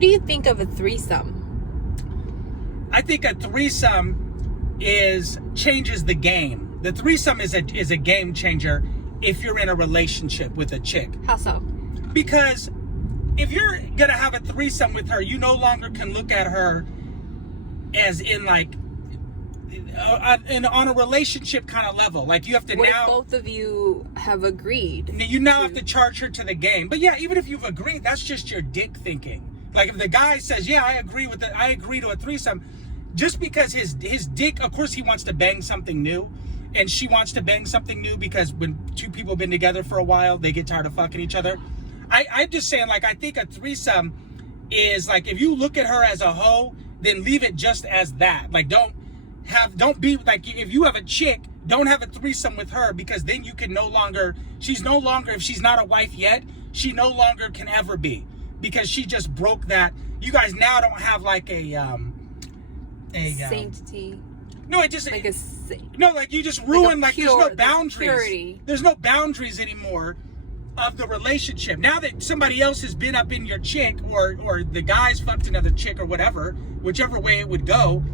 What do you think of a threesome? I think a threesome changes the game. The threesome is a game changer if you're in a relationship with a chick. How so? Because if you're gonna have a threesome with her, you no longer can look at her as in like on a relationship kind of level. Like you have to what now. If both of you have agreed? You now have to charge her to the game. But yeah, even if you've agreed, that's just your dick thinking. Like if the guy says, "Yeah, I agree to a threesome," just because his dick, of course, he wants to bang something new, and she wants to bang something new because when two people have been together for a while, they get tired of fucking each other. I'm just saying, like, I think a threesome is like if you look at her as a hoe, then leave it just as that. Like don't be like if you have a chick, don't have a threesome with her because then you can she's no longer, if she's not a wife yet, she no longer can ever be because she just broke that. You guys now don't have like a sanctity. No, it just like like you just ruined like pure, there's no boundaries. Purity. There's no boundaries anymore of the relationship. Now that somebody else has been up in your chick or the guy's fucked another chick or whatever, whichever way it would go,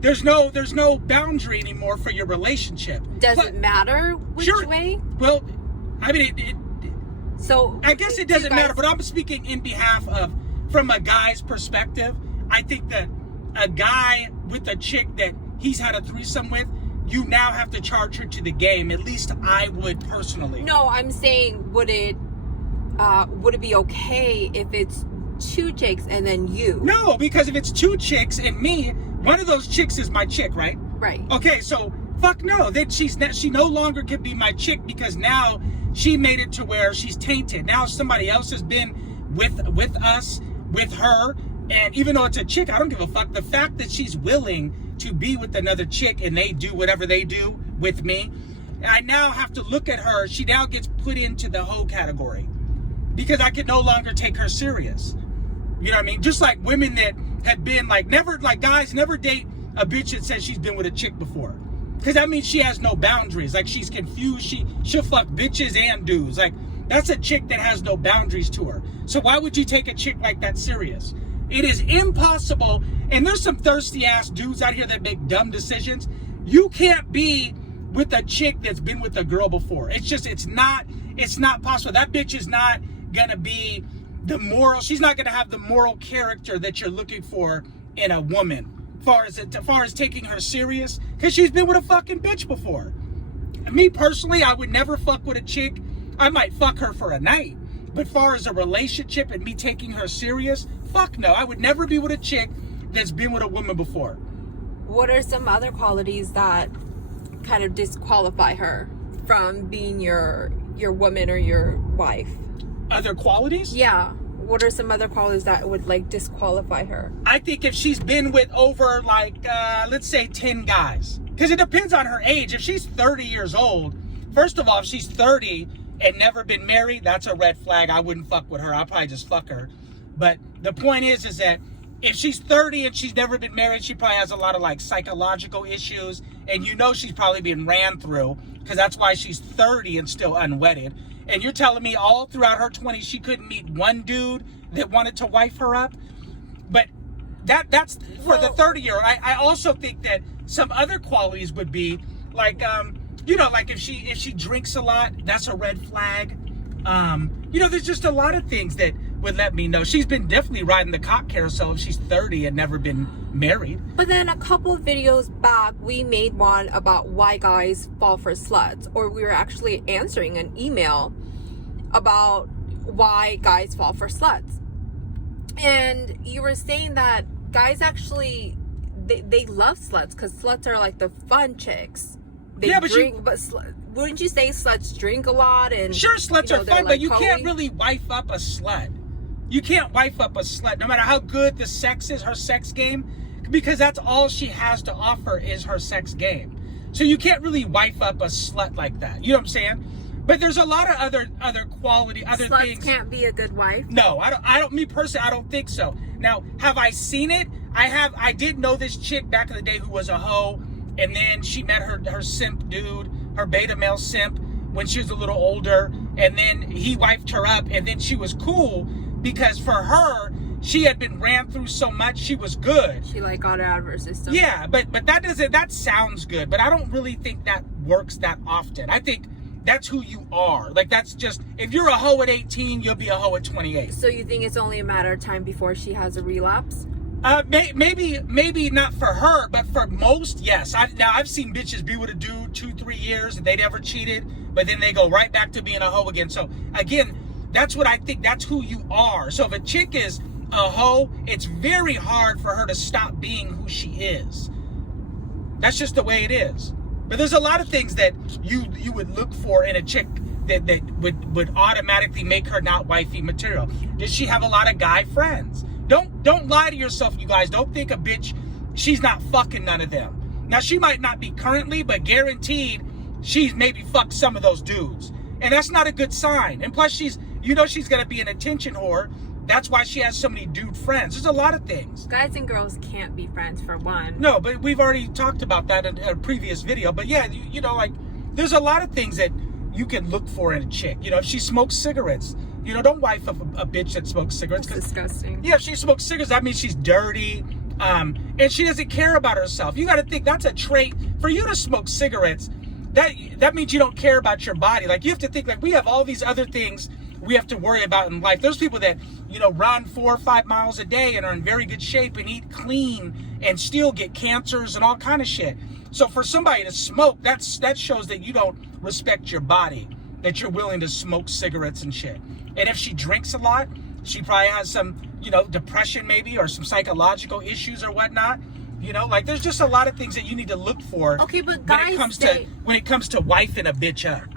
there's no boundary anymore for your relationship. Does it matter which way? Well, I mean, so I guess it doesn't matter, but I'm speaking in behalf of, from a guy's perspective. I think that a guy with a chick that he's had a threesome with, you now have to charge her to the game. At least I would personally. No, I'm saying would it be okay if it's two chicks and then you? No, because if it's two chicks and me, one of those chicks is my chick, right? Right. Okay, so fuck no. Then she no longer can be my chick because now she made it to where she's tainted. Now somebody else has been with us, with her, and even though it's a chick, I don't give a fuck. The fact that she's willing to be with another chick and they do whatever they do with me, I now have to look at her. She now gets put into the hoe category because I can no longer take her serious. You know what I mean? Just like women that have been guys never date a bitch that says she's been with a chick before. Because that means she has no boundaries. Like she's confused. She'll fuck bitches and dudes. Like that's a chick that has no boundaries to her. So why would you take a chick like that serious? It is impossible. And there's some thirsty ass dudes out here that make dumb decisions. You can't be with a chick that's been with a girl before. It's not possible. That bitch is not gonna be she's not gonna have the moral character that you're looking for in a woman. As far as taking her serious, because she's been with a fucking bitch before. Me personally, I would never fuck with a chick. I might fuck her for a night, but far as a relationship and me taking her serious, fuck no. I would never be with a chick that's been with a woman before. What are some other qualities that kind of disqualify her from being your woman or your wife? Other qualities? Yeah. What are some other qualities that would like disqualify her? I think if she's been with over let's say 10 guys, because it depends on her age. If she's 30 years old, first of all, if she's 30 and never been married, that's a red flag. I wouldn't fuck with her. I'll probably just fuck her. But the point is that if she's 30 and she's never been married, she probably has a lot of psychological issues, and she's probably been ran through, because that's why she's 30 and still unwedded. And you're telling me all throughout her 20s she couldn't meet one dude that wanted to wife her up? But that's for the 30-year-old. I also think that some other qualities would be if she drinks a lot, that's a red flag. There's just a lot of things that would let me know. She's been definitely riding the cock carousel if she's 30 and never been married. But then a couple of videos back, we made one about why guys fall for sluts, or we were actually answering an email about why guys fall for sluts. And you were saying that guys actually, they love sluts because sluts are like the fun chicks. They drink, but wouldn't you say sluts drink a lot? And sure, sluts are fun, but you can't really wife up a slut. You can't wife up a slut, no matter how good the sex is, her sex game, because that's all she has to offer is her sex game. So you can't really wife up a slut like that. You know what I'm saying? But there's a lot of other quality, other sluts things. Can't be a good wife. No, I don't. Me personally, I don't think so. Now, have I seen it? I did know this chick back in the day who was a hoe, and then she met her simp dude, her beta male simp, when she was a little older, and then he wifed her up, and then she was cool because for her, she had been ran through so much, she was good. She like got it out of her system. Yeah, but that sounds good, but I don't really think that works that often. I think that's who you are. Like, that's just, if you're a hoe at 18, you'll be a hoe at 28. So you think it's only a matter of time before she has a relapse? Maybe not for her, but for most, yes. I've seen bitches be with a dude 2-3 years and they never cheated, but then they go right back to being a hoe again. So again, that's what I think. That's who you are. So if a chick is a hoe, it's very hard for her to stop being who she is. That's just the way it is. But there's a lot of things that you would look for in a chick that would automatically make her not wifey material. Does she have a lot of guy friends? Don't lie to yourself, you guys. Don't think a bitch, she's not fucking none of them. Now, she might not be currently, but guaranteed she's maybe fucked some of those dudes. And that's not a good sign. And plus, she's gonna be an attention whore. That's why she has so many dude friends. There's a lot of things. Guys and girls can't be friends, for one. No, but we've already talked about that in a previous video. But yeah, you know, like, there's a lot of things that you can look for in a chick. You know, if she smokes cigarettes, you know, don't wife up a bitch that smokes cigarettes. That's disgusting. Yeah, if she smokes cigarettes, that means she's dirty. And she doesn't care about herself. You got to think that's a trait. For you to smoke cigarettes, that means you don't care about your body. Like, you have to think, like, we have all these other things we have to worry about in life. There's people that, you know, run 4 or 5 miles a day and are in very good shape and eat clean and still get cancers and all kind of shit. So for somebody to smoke, that shows that you don't respect your body, that you're willing to smoke cigarettes and shit. And if she drinks a lot, she probably has some, you know, depression maybe, or some psychological issues or whatnot. You know, like, there's just a lot of things that you need to look for. Okay, but guys when it comes to wifing a bitch up.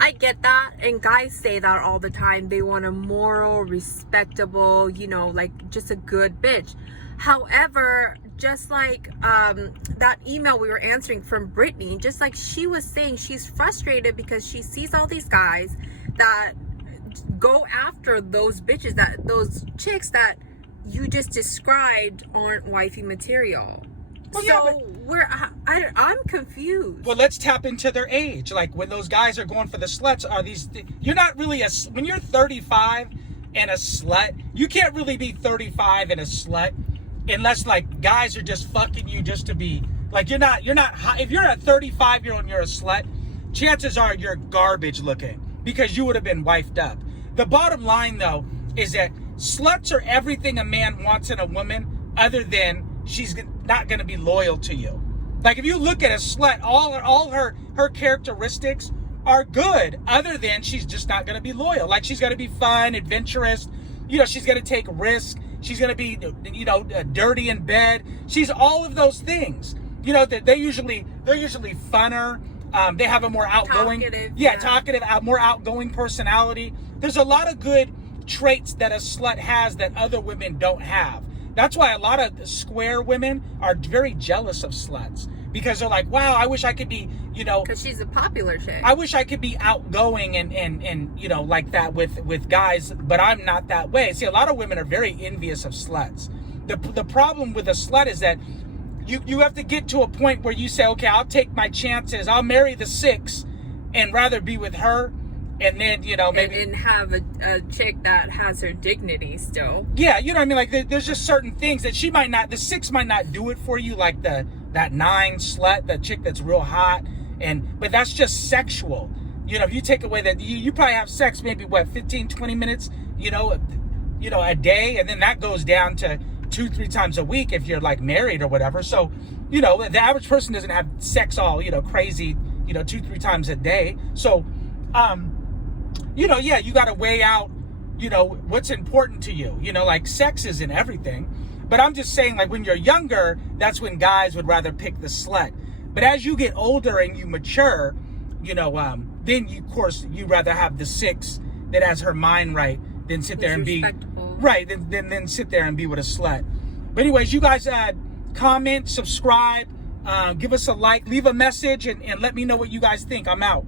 I get that, and guys say that all the time. They want a moral, respectable, you know, like, just a good bitch. However, just like that email we were answering from Brittany, just like she was saying, she's frustrated because she sees all these guys that go after those bitches, that those chicks that you just described aren't wifey material. Well, so yeah, I'm confused. Well, let's tap into their age. Like, when those guys are going for the sluts, are these? You're not really when you're 35 and a slut. You can't really be 35 and a slut unless, like, guys are just fucking you just to be. Like, you're not. If you're a 35-year-old and you're a slut, chances are you're garbage looking because you would have been wifed up. The bottom line, though, is that sluts are everything a man wants in a woman, other than she's not going to be loyal to you. Like, if you look at a slut, all her characteristics are good, other than she's just not going to be loyal. Like, she's going to be fun, adventurous. You know, she's going to take risks. She's going to be, you know, dirty in bed. She's all of those things. You know, they're usually funner. They have a more outgoing, talkative, more outgoing personality. There's a lot of good traits that a slut has that other women don't have. That's why a lot of square women are very jealous of sluts, because they're like, wow, I wish I could be, you know, because she's a popular chick. I wish I could be outgoing and you know, like that with guys, but I'm not that way. See, a lot of women are very envious of sluts. The problem with a slut is that you have to get to a point where you say, okay, I'll take my chances. I'll marry the 6 and rather be with her. And then, you know, maybe... And have a chick that has her dignity still. Yeah, you know what I mean? Like, there's just certain things that she might not... The 6 might not do it for you, like that 9 slut, that chick that's real hot. But that's just sexual. You know, if you take away that... You probably have sex maybe, 15, 20 minutes, you know, a day. And then that goes down to 2-3 times a week if you're, like, married or whatever. So, you know, the average person doesn't have sex all, you know, crazy, you know, 2-3 times a day. So, you know, yeah, you got to weigh out, you know, what's important to you. You know, like, sex isn't everything. But I'm just saying, like, when you're younger, that's when guys would rather pick the slut. But as you get older and you mature, you know, then, of course, you'd rather have the 6 that has her mind right than sit there and be... Right, then sit there and be with a slut. But anyways, you guys comment, subscribe, give us a like, leave a message, and let me know what you guys think. I'm out.